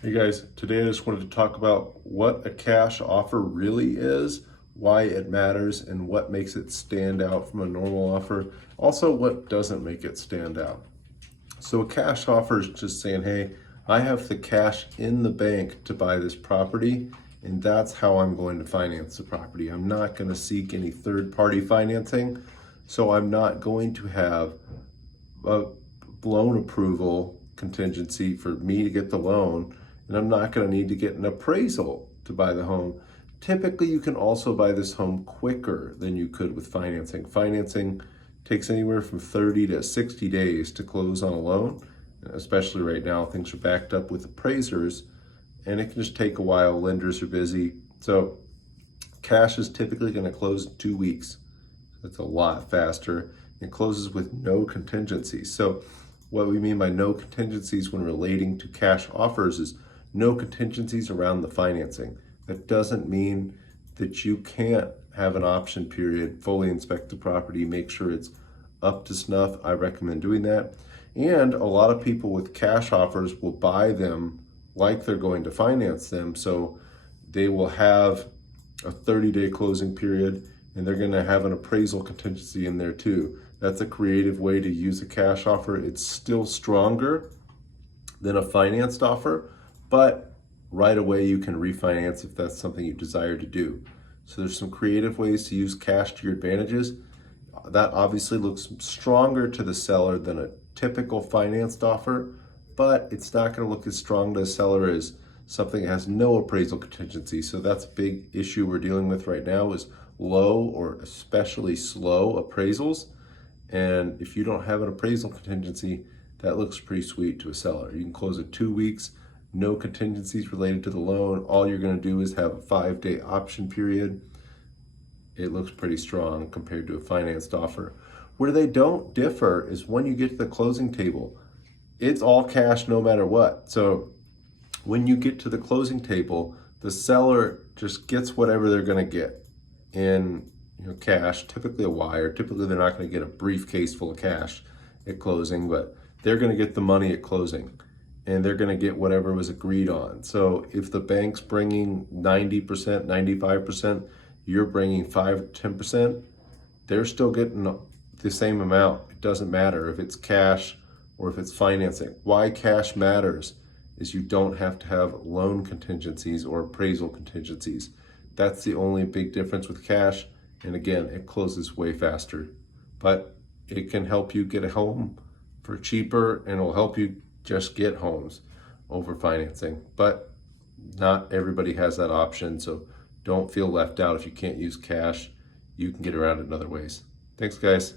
Hey guys, today I just wanted to talk about what a cash offer really is, why it matters, and what makes it stand out from a normal offer. Also, what doesn't make it stand out. So a cash offer is just saying, hey, I have the cash in the bank to buy this property, and that's how I'm going to finance the property. I'm not going to seek any third-party financing, so I'm not going to have a loan approval contingency for me to get the loan, and I'm not going to need to get an appraisal to buy the home. Typically, you can also buy this home quicker than you could with financing. Financing takes anywhere from 30 to 60 days to close on a loan, especially right now. Things are backed up with appraisers, and it can just take a while. Lenders are busy. So cash is typically going to close in 2 weeks. It's a lot faster. It closes with no contingencies. So what we mean by no contingencies when relating to cash offers is no contingencies around the financing. That doesn't mean that you can't have an option period, fully inspect the property, make sure it's up to snuff. I recommend doing that. And a lot of people with cash offers will buy them like they're going to finance them. So they will have a 30-day closing period, and they're going to have an appraisal contingency in there too. That's a creative way to use a cash offer. It's still stronger than a financed offer, but right away you can refinance if that's something you desire to do. So there's some creative ways to use cash to your advantages. That obviously looks stronger to the seller than a typical financed offer, but it's not going to look as strong to the seller as something that has no appraisal contingency. So that's a big issue we're dealing with right now is low or especially slow appraisals. And if you don't have an appraisal contingency, that looks pretty sweet to a seller. You can close in 2 weeks, no contingencies related to the loan. All you're going to do is have a 5-day option period. It looks pretty strong compared to a financed offer. Where they don't differ is when you get to the closing table, it's all cash no matter what. So when you get to the closing table, the seller just gets whatever they're going to get in cash, typically a wire. Typically they're not going to get a briefcase full of cash at closing, but they're going to get the money at closing, and they're going to get whatever was agreed on. So if the bank's bringing 90%, 95%, you're bringing 5 to 10%, they're still getting the same amount. It doesn't matter if it's cash or if it's financing. Why cash matters is you don't have to have loan contingencies or appraisal contingencies. That's the only big difference with cash. And again, it closes way faster, but it can help you get a home for cheaper, and it'll help you just get homes over financing. But not everybody has that option, so don't feel left out if you can't use cash. You can get around it in other ways. Thanks, guys.